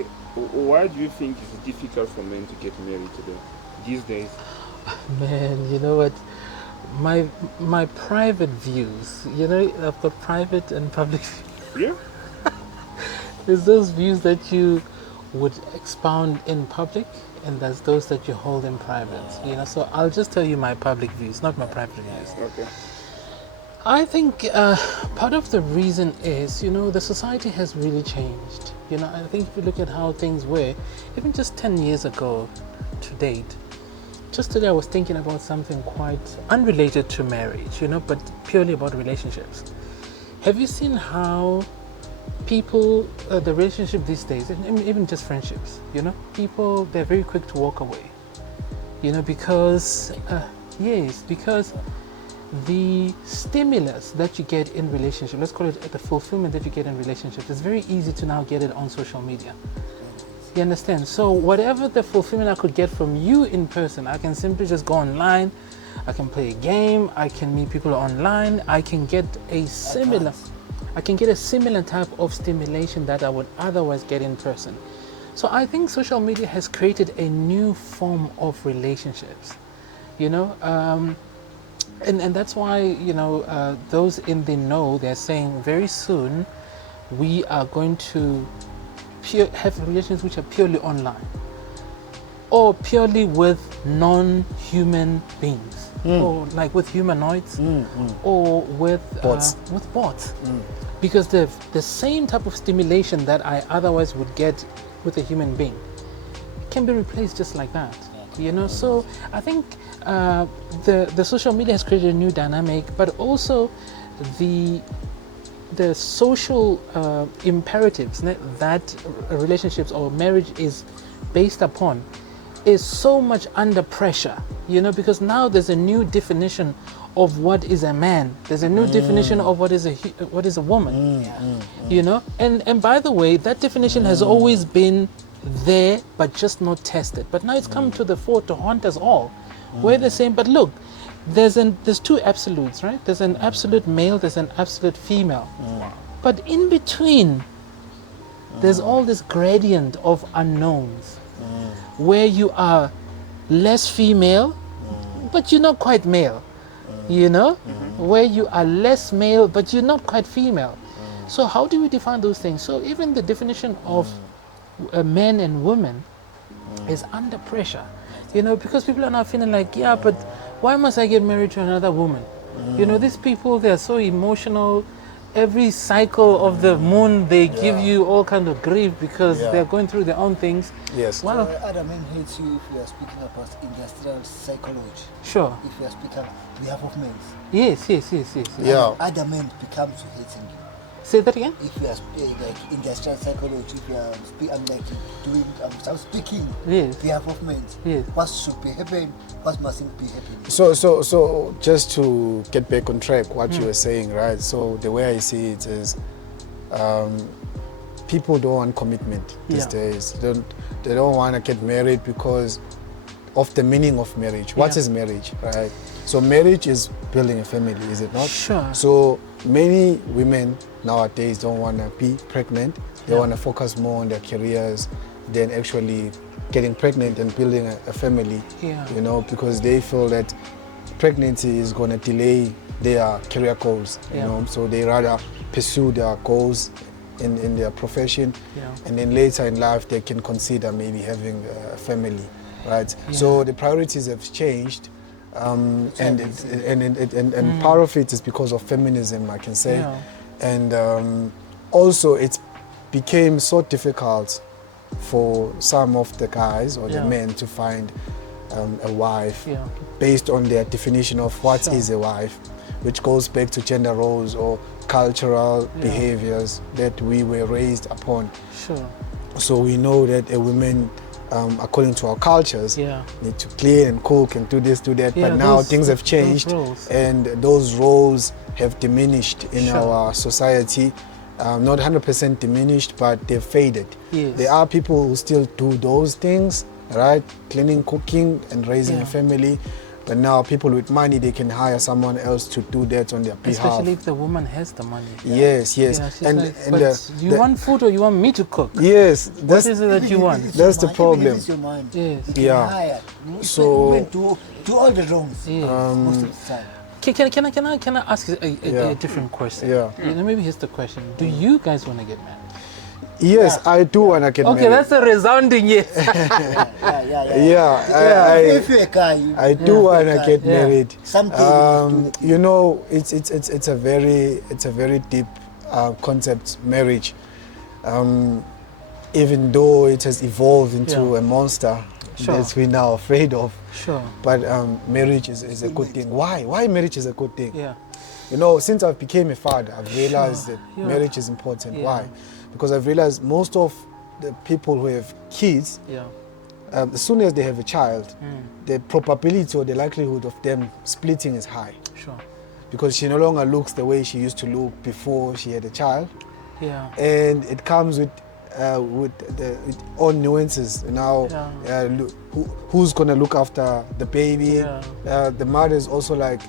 Okay, why do you think it's difficult for men to get married today, these days? Man, you know what? My private views, I've got private and public. Yeah? There's those views that you would expound in public, and there's those that you hold in private. So I'll just tell you my public views, not my private views. Okay. I think part of the reason is, the society has really changed. I think if you look at how things were, even just 10 years ago to date, just today I was thinking about something quite unrelated to marriage, but purely about relationships. Have you seen how people, the relationship these days, and even just friendships, people, they're very quick to walk away, because, yes, because the stimulus that you get in relationship, let's call it the fulfillment that you get in relationship, it's very easy to now get it on social media. You understand? So whatever the fulfillment I could get from you in person, I can simply just go online, I can play a game, I can meet people online, I can get a similar type of stimulation that I would otherwise get in person. So I think social media has created a new form of relationships, and that's why, those in the know, they're saying very soon we are going to have relations which are purely online or purely with non-human beings, or like with humanoids, or with bots. Because the same type of stimulation that I otherwise would get with a human being can be replaced just like that. So I think the social media has created a new dynamic, but also the social imperatives that relationships or marriage is based upon is so much under pressure, because now there's a new definition of what is a man. There's a new definition of what is a woman. And by the way, that definition has always been there, but just not tested. But now it's come to the fore to haunt us all. Where they're saying, but look, there's two absolutes, right? There's an absolute male, there's an absolute female. But in between, there's all this gradient of unknowns, where you are less female, but you're not quite male, where you are less male, but you're not quite female. So how do we define those things? So even the definition of men and women is under pressure, because people are now feeling like, yeah, but why must I get married to another woman? These people, they're so emotional. Every cycle of the moon, they give you all kind of grief because they're going through their own things. Yes. Well, Other men hate you if you are speaking about industrial psychology. sure. If you are speaking on behalf of men. Yes. Yeah. Other men become to hating you. Say that again? If you are like industrial psychology, if you are speaking Yes. behalf of men, Yes. what should be happening, what mustn't be happening. So just to get back on track, what you were saying, right? So the way I see it is, people don't want commitment these days. They don't want to get married because of the meaning of marriage. What is marriage, right? So marriage is building a family, is it not? Sure. So many women nowadays don't want to be pregnant. They want to focus more on their careers than actually getting pregnant and building a family, because they feel that pregnancy is going to delay their career goals, so they rather pursue their goals in their profession, and then later in life they can consider maybe having a family, right? So the priorities have changed, and part of it is because of feminism, I can say, and also it became so difficult for some of the guys or the men to find a wife based on their definition of what is a wife, which goes back to gender roles or cultural behaviors that we were raised upon. Sure. So we know that a woman, according to our cultures, need to clean and cook and do this, do that. But now things have changed, and those roles have diminished in our society. Not 100% diminished, but they've faded. There are people who still do those things, right? Cleaning, cooking, and raising a family. But now people with money, they can hire someone else to do that on their behalf. Especially if the woman has the money. Yes, yes. Yeah, she's and like, and but you want food or you want me to cook? yes, What that's is it that you want? That's the problem. It's your mind. Yes. You can Yeah. hire. So- Women do all the wrongs Yes. most of the time. Can I ask a Yeah. different question? Yeah. You know, maybe here's the question. Do you guys want to get married? Yes, I do want to get Okay, married. that's a resounding yes. Yeah, If you're a guy, I do Yeah. want to get Yeah. married. Something You know, it's a very deep concept, marriage. Even though it has evolved into Yeah. a monster Sure. that we're now afraid of, Sure. but marriage is a good thing. Why marriage is a good thing? Yeah. You know, since I became a father, I've realized Sure. that Yeah. marriage is important. Yeah. Why? Because I've realized most of the people who have kids, Yeah. as soon as they have a child, the probability or the likelihood of them splitting is high, Sure. because she no longer looks the way she used to look before she had a child, Yeah. and it comes with own nuances. Now, Yeah. who's gonna look after the baby? Yeah. The mother is also like,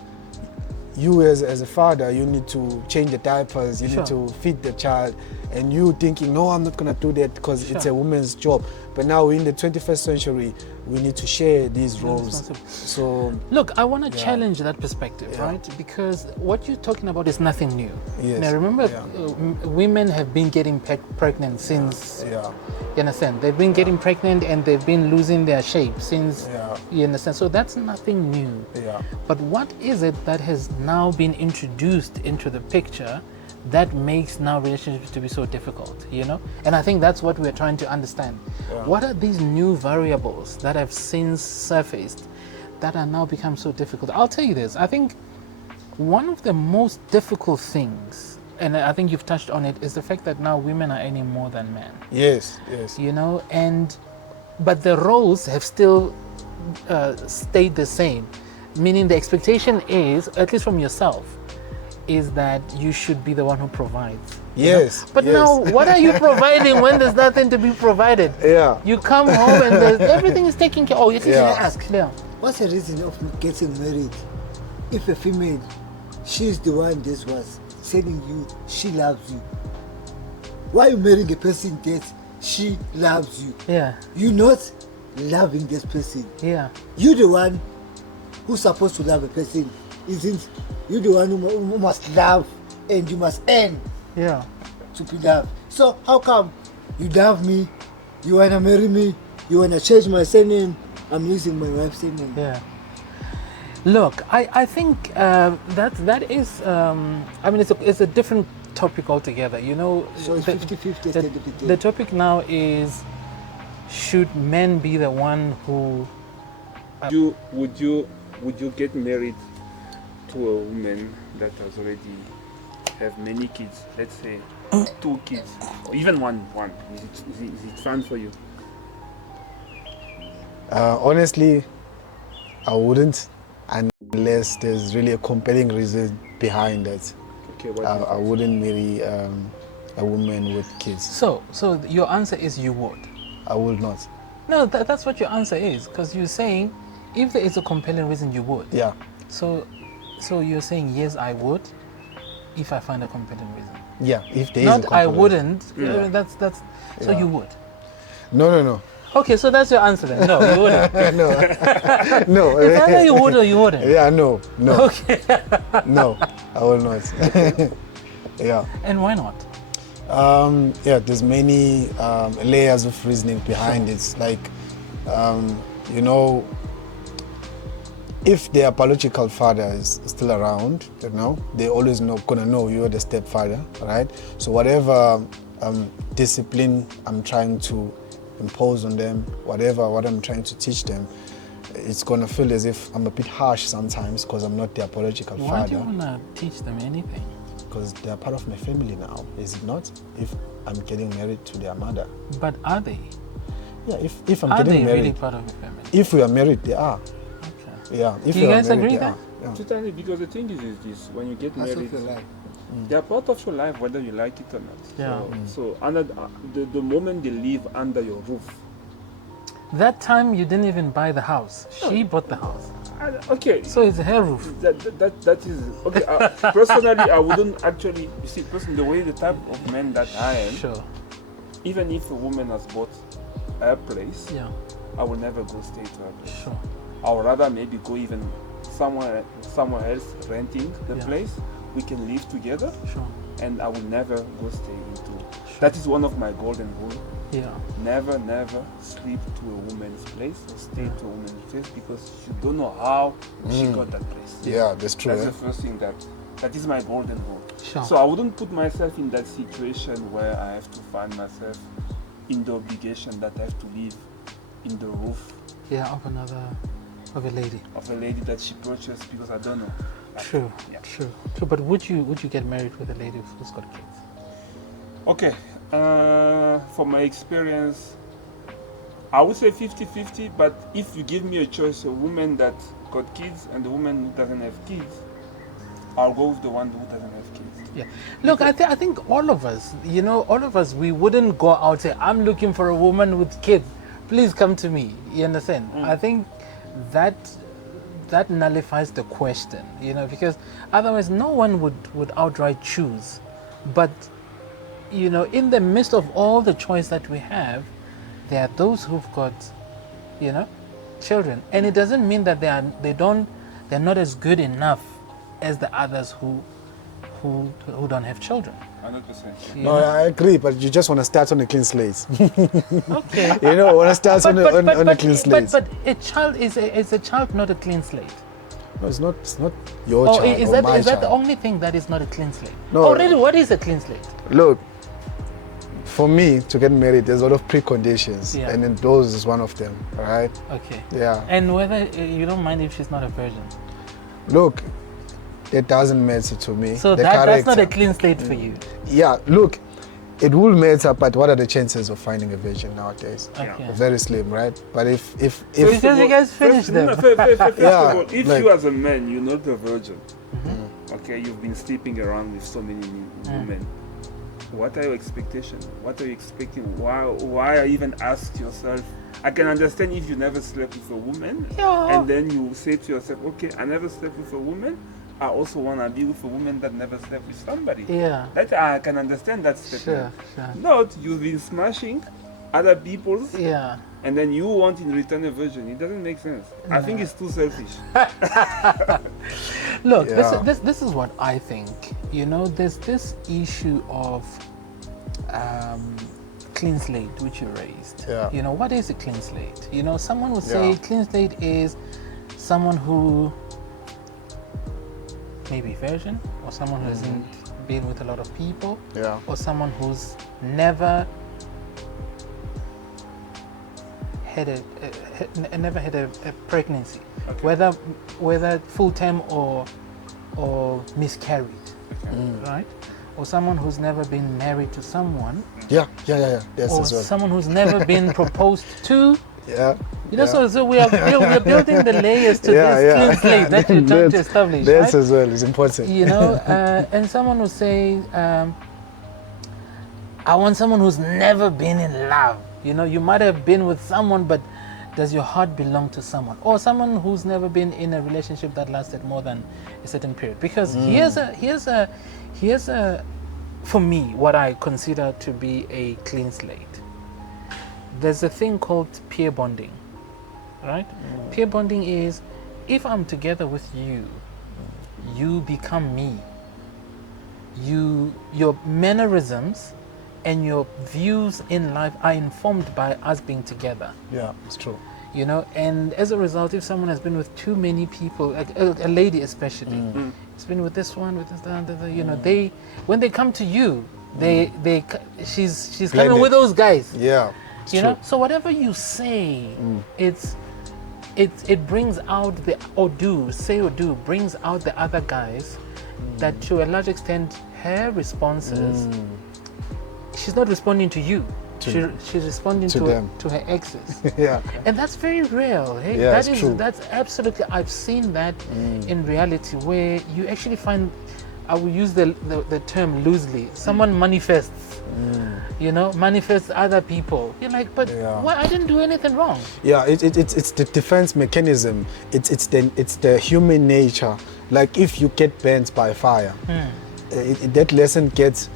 you as a father, you need to change the diapers, you Sure. need to feed the child, and you thinking, no, I'm not gonna do that because it's Sure. a woman's job. But now in the 21st century, we need to share these roles. Responsible. So Look, I want to Yeah. challenge that perspective, Yeah. right? Because what you're talking about is nothing new. Yes. Now, remember, Yeah. women have been getting pregnant since, yeah, you understand? They've been getting pregnant and they've been losing their shape since, Yeah. you understand? So that's nothing new. yeah, But what is it that has now been introduced into the picture that makes now relationships to be so difficult, you know? And I think that's what we're trying to understand. Yeah. What are these new variables that have since surfaced that are now become so difficult? I'll tell you this. I think one of the most difficult things, and I think you've touched on it, is the fact that now women are earning more than men, yes, you know? But the roles have still stayed the same, meaning the expectation is, at least from yourself, is that you should be the one who provides. you know? yes. But yes. now, what are you providing when there's nothing to be provided? Yeah. You come home and everything is taken care of. Oh, yes, Yeah. Can I ask? Yeah. What's the reason of getting married? If a female, she's the one that was telling you she loves you. Why you marrying a person that she loves you? Yeah. You're not loving this person. Yeah. You're the one who's supposed to love a person, isn't? You're the one who must love, and you must earn Yeah. to be loved. So how come you love me, you wanna marry me, you wanna change my surname? I'm using my wife's surname. Yeah. Look, I think that is, I mean, it's a different topic altogether. You know, So it's 50-50 at the end of the day. the topic now is, should men be the one who... Would you get married to a woman that has already have many kids? Let's say 2 kids, or even one. Is it fun for you? Honestly, I wouldn't, unless there's really a compelling reason behind it. Okay, what I wouldn't marry a woman with kids. So your answer is you would. I would not. No, that's what your answer is, because you're saying if there is a compelling reason, you would. Yeah. So you're saying yes, I would, if I find a compelling reason. Yeah. If there is a Not I compelling- wouldn't. Yeah. That's so Yeah. you would. No. Okay, so that's your answer then. No, you wouldn't. No. It's either you would or you wouldn't. Yeah. No. Okay. No. I will not. Yeah. And why not? Yeah, there's many layers of reasoning behind it. Like, you know, if their biological father is still around, you know, they always gonna know you're the stepfather, right? So whatever discipline I'm trying to impose on them, what I'm trying to teach them, it's gonna feel as if I'm a bit harsh sometimes because I'm not their biological Why do you father. wanna teach them anything? Because they are part of my family now, is it not? If I'm getting married to their mother. But are they? Yeah, if I'm Are getting they married. really part of your family? If we are married, they are. Okay. Yeah. If Do you we are guys married, agree they then? are. Yeah. Totally, because the thing is this: when you get Part married, of your life. they are part of your life, whether you like it or not. Yeah. So under the moment they live under your roof, That time you didn't even buy the house. She bought the house. Okay. So it's her roof. That is okay. Personally, I wouldn't actually. You see, personally, the way the type of man that I am, Sure. even if a woman has bought her place, Yeah. I will never go stay to her place. Sure. I would rather maybe go even somewhere else renting the Yeah. place. We can live together, Sure. and I will never go stay into. That is one of my golden rule. Yeah. Never sleep to a woman's place or stay to a woman's place, because you don't know how she got that place. Yeah, that's true. That's eh? the first thing that is my golden rule. Sure. So I wouldn't put myself in that situation where I have to find myself in the obligation that I have to live in the roof Yeah, of a lady. of a lady that she purchased, because I don't know. True. Yeah. True. But would you get married with a lady who's got kids? Okay, from my experience, I would say 50-50, but if you give me a choice, a woman that got kids and a woman who doesn't have kids, I'll go with the one who doesn't have kids. Yeah. Look, I think all of us, we wouldn't go out and say, I'm looking for a woman with kids. Please come to me. You understand? I think that nullifies the question, because otherwise no one would outright choose. But, in the midst of all the choice that we have, there are those who've got, children. And it doesn't mean that they're not as good enough as the others who don't have children. 100%. No, I agree, but you just want to start on a clean slate. Okay. Want to start on a clean slate. But a child is a child, not a clean slate. No, it's not your Oh, child is or that my is that child. the only thing that is not a clean slate? No. Oh, really? What is a clean slate? Look, for me to get married, there's a lot of preconditions, Yeah. and then those is one of them. All right? Okay. Yeah. And whether you don't mind if she's not a virgin. Look, it doesn't matter to me. So the that's not a character. clean slate for you. Yeah, look, it will matter, but what are the chances of finding a virgin nowadays? Okay. Very slim, right? But if Because you guys finished them. First Yeah, of all, if like- you as a man, you're not a virgin, okay, you've been sleeping around with so many women, what are your expectations? What are you expecting? Why even ask yourself? I can understand if you never slept with a woman, Yeah. and then you say to yourself, okay, I never slept with a woman, I also want to be with a woman that never slept with somebody. Yeah. That I can understand that statement. Sure. Not you've been smashing other people's, Yeah. and then you want in return a virgin. It doesn't make sense. I think it's too selfish. Look, Yeah. this is what I think. There's this issue of clean slate, which you raised. Yeah. What is a clean slate? Someone would say Yeah. clean slate is someone who may be virgin, or someone who hasn't been with a lot of people, Yeah. or someone who's never had a pregnancy, Okay. whether full term or miscarried, right? Or someone who's never been married to someone, Yeah. Yes, or as well. someone who's never been proposed to. Yeah. So we are building the layers to Yeah, this yeah. clean slate that you're trying to That's- establish, That's right? as well. It's important. And someone will say, I want someone who's never been in love. You might have been with someone, but does your heart belong to someone? Or someone who's never been in a relationship that lasted more than a certain period. Because here's a, for me, what I consider to be a clean slate. There's a thing called peer bonding, right? Peer bonding is, if I'm together with you, you become me. Your mannerisms and your views in life are informed by us being together. Yeah, it's true. And as a result, if someone has been with too many people, like a lady especially, it's been with this one, with this, they, when they come to you, she's coming Blended. with those guys. Yeah, it's true. So whatever you say, it brings out brings out the other guys, that to a large extent her responses, she's not responding to you. She's responding to to them. to her exes. Yeah. And that's very real. Hey? Yeah, That it's is true. That's absolutely, I've seen that in reality, where you actually find I will use the term loosely. Someone manifests, manifests other people. You're like, but why? I didn't do anything wrong. Yeah, it's the defense mechanism. It's the human nature. Like if you get burnt by fire, that lesson gets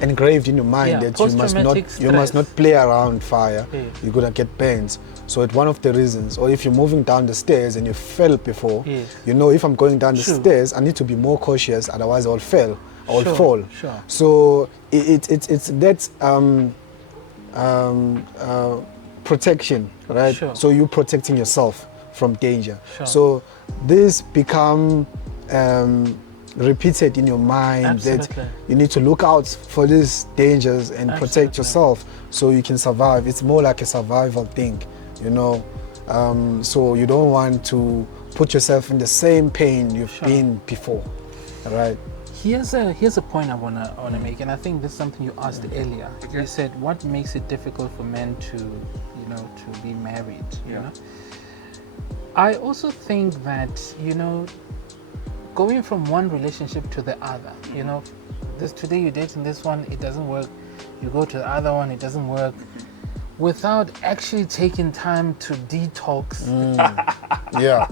engraved in your mind that you must not play around fire. Yeah. You're gonna get burnt. So it's one of the reasons. Or if you're moving down the stairs and you fell before, you know, if I'm going down the stairs, I need to be more cautious. Otherwise, I'll fall. Sure. So it's that protection, right? Sure. So you're protecting yourself from danger. Sure. So this become repeated in your mind. Absolutely. That you need to look out for these dangers and protect yourself so you can survive. It's more like a survival thing, you know. So you don't want to put yourself in the same pain you've been before, right? Here's a point I wanna make, and I think this is something you asked earlier. You said, what makes it difficult for men to be married? You know, I also think that going from one relationship to the other, today you're dating this one, it doesn't work. You go to the other one, it doesn't work. Without actually taking time to detox.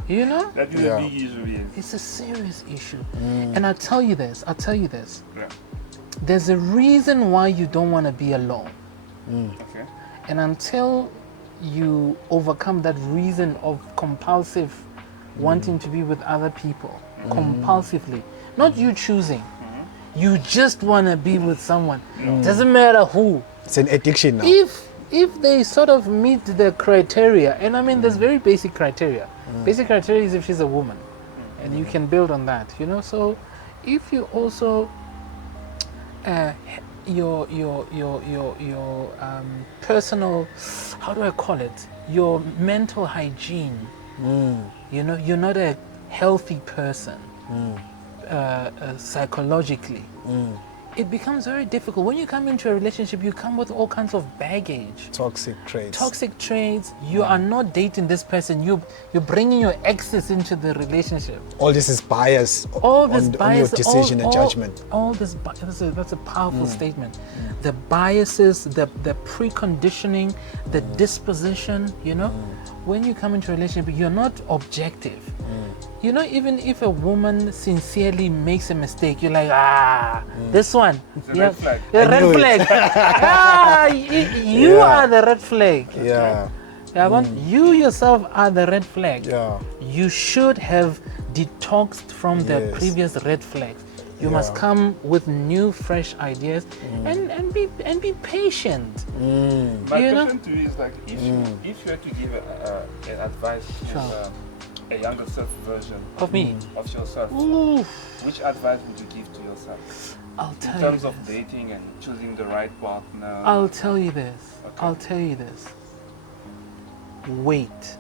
You know? That is a big issue, yes. It's a serious issue. And I'll tell you this. There's a reason why you don't want to be alone. Okay. And until you overcome that reason of compulsive wanting to be with other people, compulsively, not you choosing, you just want to be with someone. Doesn't matter who. It's an addiction now. If they sort of meet the criteria, and I mean there's very basic criteria. Basic criteria is if she's a woman, and you can build on that, So if you also your personal, how do I call it? Your mental hygiene. You're not a healthy person psychologically. It becomes very difficult. When you come into a relationship, you come with all kinds of baggage. Toxic traits. You are not dating this person. You're bringing your exes into the relationship. All this is bias. On your decision and judgment. All this bias. That's a powerful statement. The biases, the preconditioning, the disposition. When you come into a relationship, you're not objective. Even if a woman sincerely makes a mistake, you're like, this one. It's a red flag. A red flag. You are the red flag. You yourself are the red flag. You should have detoxed from the previous red flags. You must come with new, fresh ideas and be patient. My question to you is like, if you had to give an advice to a younger self version of me, of yourself, which advice would you give to yourself? I'll tell in terms you of dating and choosing the right partner. I'll tell you this. Wait.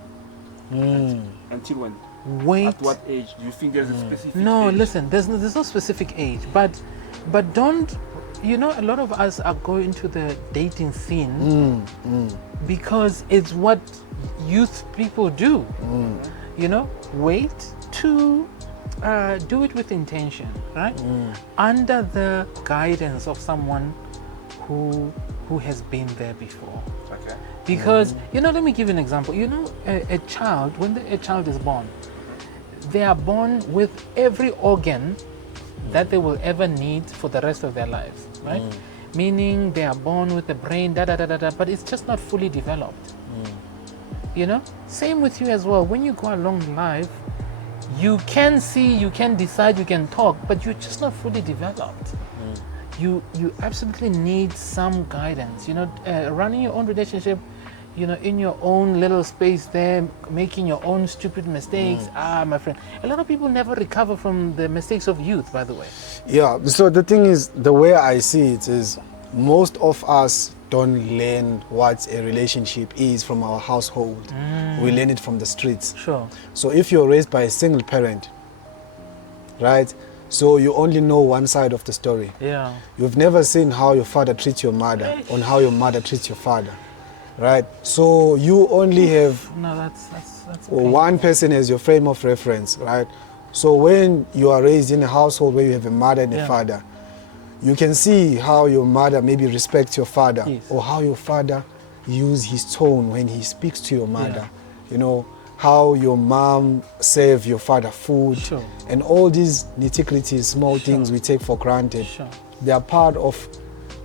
Until when? Wait. At what age? Do you think there's a specific No, age? listen, there's no specific age, but don't, a lot of us are going to the dating scene because it's what youth people do. Wait to do it with intention, right? Under the guidance of someone who has been there before. Okay. Because let me give you an example. A child, when a child is born, they are born with every organ that they will ever need for the rest of their lives, right? Meaning they are born with the brain, but it's just not fully developed. Same with you as well. When you go along life, you can see, you can decide, you can talk, but you're just not fully developed. You absolutely need some guidance. Running your own relationship, in your own little space there, making your own stupid mistakes. My friend, a lot of people never recover from the mistakes of youth, by the way. Yeah, so the thing is, the way I see it is, most of us don't learn what a relationship is from our household. We learn it from the streets. Sure. So if you're raised by a single parent, right, so you only know one side of the story. Yeah. You've never seen how your father treats your mother, or how your mother treats your father, right? So you only have that's one person as your frame of reference, right? So when you are raised in a household where you have a mother and a father, you can see how your mother maybe respects your father, or how your father use his tone when he speaks to your mother. You know, how your mom serve your father food, and all these nitty-gritty small things we take for granted. They are part of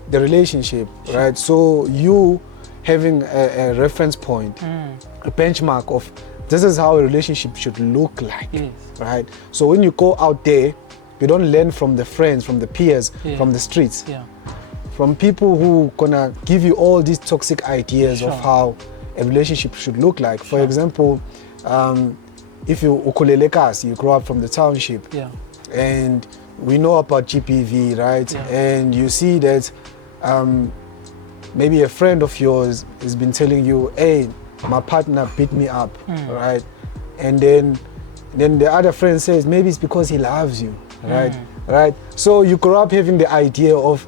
the relationship, right? So you having a reference point, a benchmark of this is how a relationship should look like, right? So when you go out there, you don't learn from the friends, from the peers, from the streets, from people who gonna give you all these toxic ideas of how a relationship should look like. For example, if you ukulelekas, you grow up from the township, and we know about GPV, right? And you see that maybe a friend of yours has been telling you, hey, my partner beat me up, right? And then the other friend says, maybe it's because he loves you, right? Right? So you grow up having the idea of,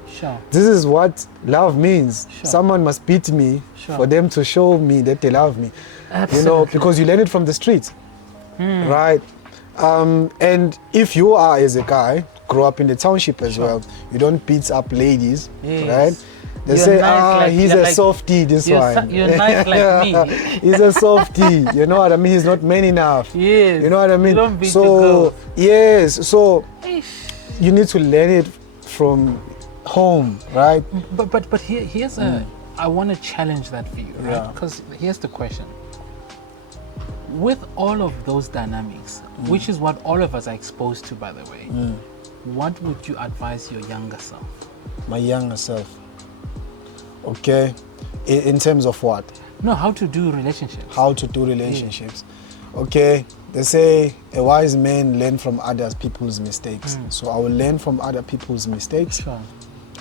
this is what love means. Someone must beat me for them to show me that they love me. You know, because you learn it from the streets, right? And if you are, as a guy, grow up in the township as well, you don't beat up ladies, right? They say, nice, he's a softie, this one. You're nice like me. He's a softie, you know what I mean? He's not man enough. Yes. You know what I mean? You don't beat so, yes, so you need to learn it from home, right? But here's I want to challenge that for you, right? Because here's the question. With all of those dynamics, which is what all of us are exposed to, by the way, what would you advise your younger self? My younger self? Okay, in terms of what? No, how to do relationships. How to do relationships. Okay, they say a wise man learn from other people's mistakes. So I will learn from other people's mistakes.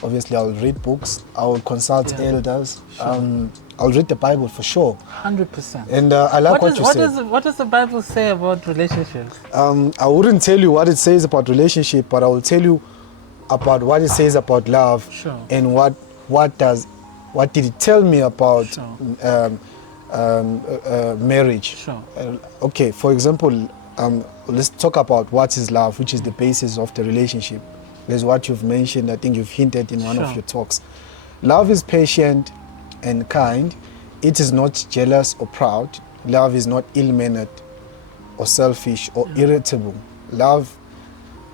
Obviously, I'll read books. I will consult elders. I'll read the Bible for sure. 100%. And I like what you said. What does the Bible say about relationships? I wouldn't tell you what it says about relationship, but I will tell you about what it says about love, and what did it tell me about marriage. Okay, for example, let's talk about what is love, which is the basis of the relationship. Is what you've mentioned. I think you've hinted in one of your talks. Love is patient and kind. It is not jealous or proud. Love is not ill-mannered or selfish or irritable. Love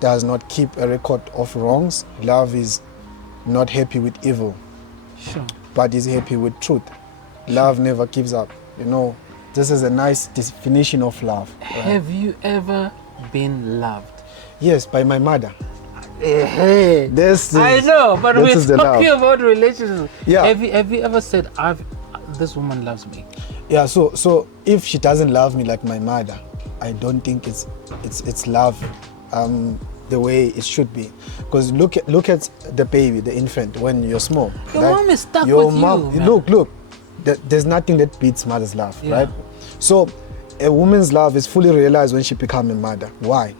does not keep a record of wrongs. Love is not happy with evil, but is happy with truth. Love never gives up. You know, this is a nice definition of love. Have you ever been loved? Yes, by my mother. I know, but we're talking about relationships. Have you ever said, this woman loves me? Yeah, so if she doesn't love me like my mother, I don't think it's love the way it should be. Because look at the baby, the infant, when you're small. Your mom is stuck with you. Look, there's nothing that beats mother's love, right? So a woman's love is fully realized when she becomes a mother. Why?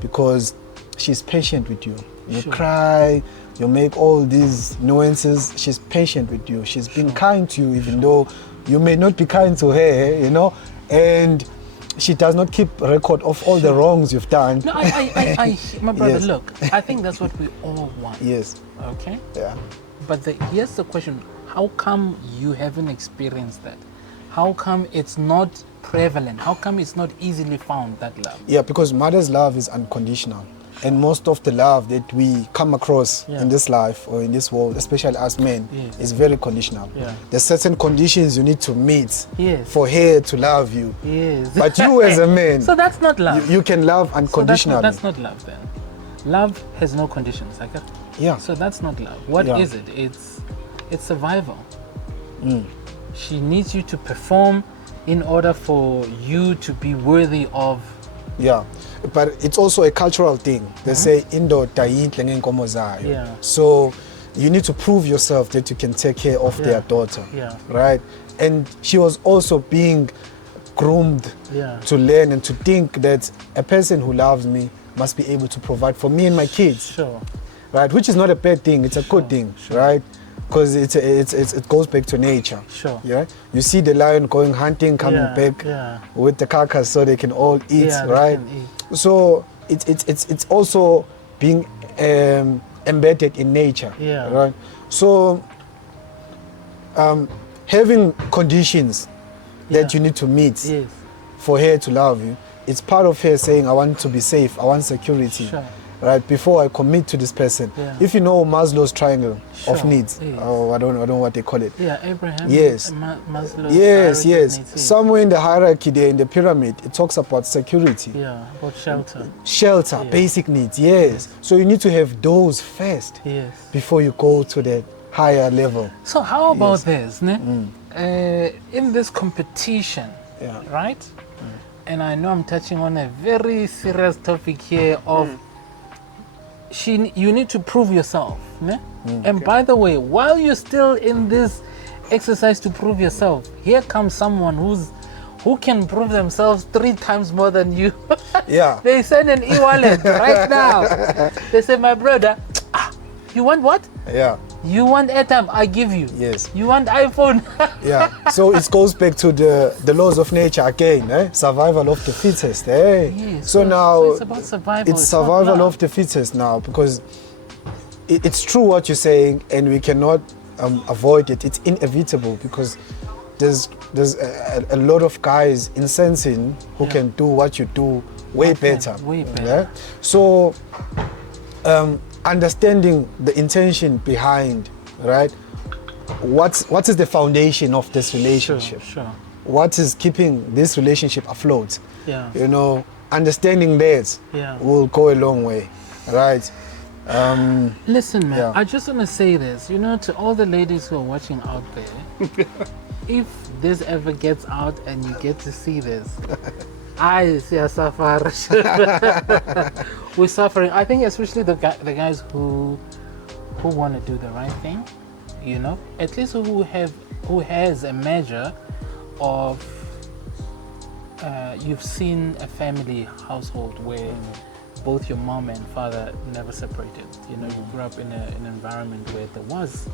Because she's patient with you. You cry, you make all these nuances. She's patient with you. She's been kind to you, even though you may not be kind to her, you know, and she does not keep a record of all the wrongs you've done. No, my brother, look, I think that's what we all want. Yes. Okay? Yeah. But here's the question. How come you haven't experienced that? How come it's not prevalent? How come it's not easily found, that love? Yeah, because mother's love is unconditional. And most of the love that we come across in this life or in this world, especially as men, is very conditional. There's certain conditions you need to meet for her to love you. But you as a man, so that's not love. You can love unconditionally. So that's not love then. Love has no conditions. So that's not love. What is it? It's survival. She needs you to perform in order for you to be worthy of. Yeah, but it's also a cultural thing. They say indoor so you need to prove yourself that you can take care of their daughter, right? And she was also being groomed to learn and to think that a person who loves me must be able to provide for me and my kids, right? Which is not a bad thing, it's a good thing, right? Because it goes back to nature. Yeah, you see the lion going hunting, coming back with the carcass so they can all eat, right? So it's also being embedded in nature. Yeah. Right. So having conditions that you need to meet Yes. for her to love you, it's part of her saying, I want to be safe, I want security. Sure. Right, before I commit to this person. Yeah. If you know Maslow's triangle of Sure, needs, yes. or I don't know what they call it. Yeah, Abraham. Yes. Maslow's Yes, hierarchy yes. of needs, Somewhere in the hierarchy there in the pyramid, it talks about security, Yeah, about shelter. shelter, Yeah. basic needs. Yes. So you need to have those first Yes. before you go to that higher level. So how about Yes. this, ne? In this competition, Yeah. right? And I know I'm touching on a very serious topic here of you need to prove yourself, ne? And by the way, while you're still in this exercise to prove yourself, here comes someone who can prove themselves 3 times more than you. Yeah. They send an e-wallet right now. They say, my brother, you want what? Yeah. You want airtime? I give you. Yes. You want iPhone? Yeah. So it goes back to the laws of nature again, eh? Survival of the fittest, eh? Yes, So now it's about survival. it's not survival love. of the fittest now, because it's true what you're saying, and we cannot avoid it. It's inevitable, because there's a lot of guys in sensing who Yeah. can do what you do way better. Way better. Yeah? So understanding the intention behind, right? What is the foundation of this relationship? Sure. What is keeping this relationship afloat? Yeah. You know, understanding that Yeah. will go a long way, right? Listen, man, Yeah. I just want to say this, to all the ladies who are watching out there, if this ever gets out and you get to see this, I see a suffer. We're suffering. I think especially the guys who want to do the right thing, at least who has a measure of you've seen a family household where both your mom and father never separated. You grew up in an environment where there was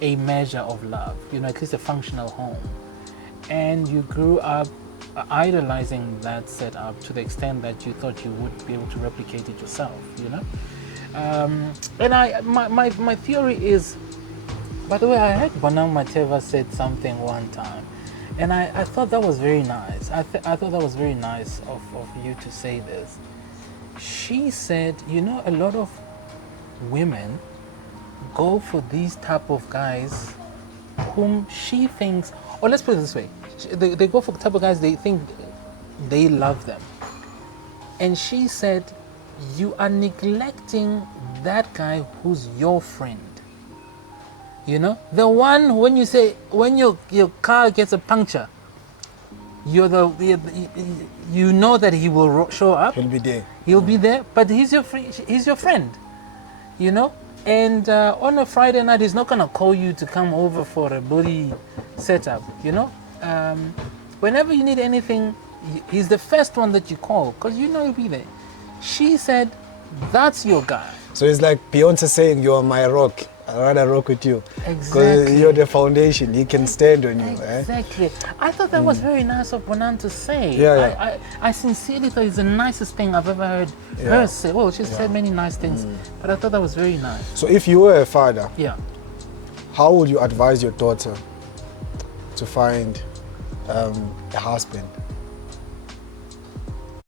a measure of love, at least a functional home. And you grew up idolizing that setup to the extent that you thought you would be able to replicate it yourself, And my theory is, by the way, I heard Bonang Mateva said something one time, and I thought that was very nice. I thought that was very nice of you to say this. She said, a lot of women go for these type of guys whom she thinks, or let's put it this way, they go for the type of guys they think they love them. And she said, you are neglecting that guy who's your friend. The one when your car gets a puncture, you know that he will show up. He'll be there. He'll be there, but he's your friend, And on a Friday night, he's not gonna call you to come over for a booty setup, Whenever you need anything, he's the first one that you call, because he'll be there. She said, that's your guy. So it's like Beyonce saying, "You are my rock. I'd rather rock with you." Because Exactly. you're the foundation. He can stand on you. Exactly. I thought that was very nice of Bonan to say. Yeah. I sincerely thought it's the nicest thing I've ever heard her say. Well, she's said many nice things, but I thought that was very nice. So if you were a father, Yeah. how would you advise your daughter to find a husband?